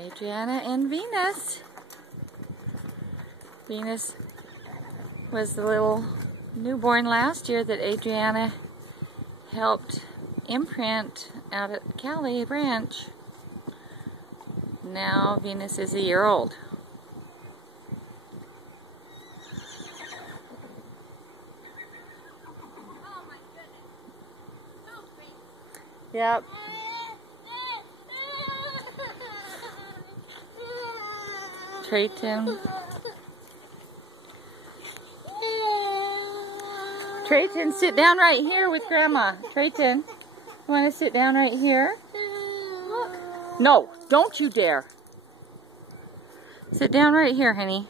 Adriana and Venus. Venus was the little newborn last year that Adriana helped imprint out at Cali Ranch. Now Venus is a year old. Yep. Trayton. Trayton, sit down right here with Grandma. Trayton, you want to sit down right here? No, don't you dare. Sit down right here, honey.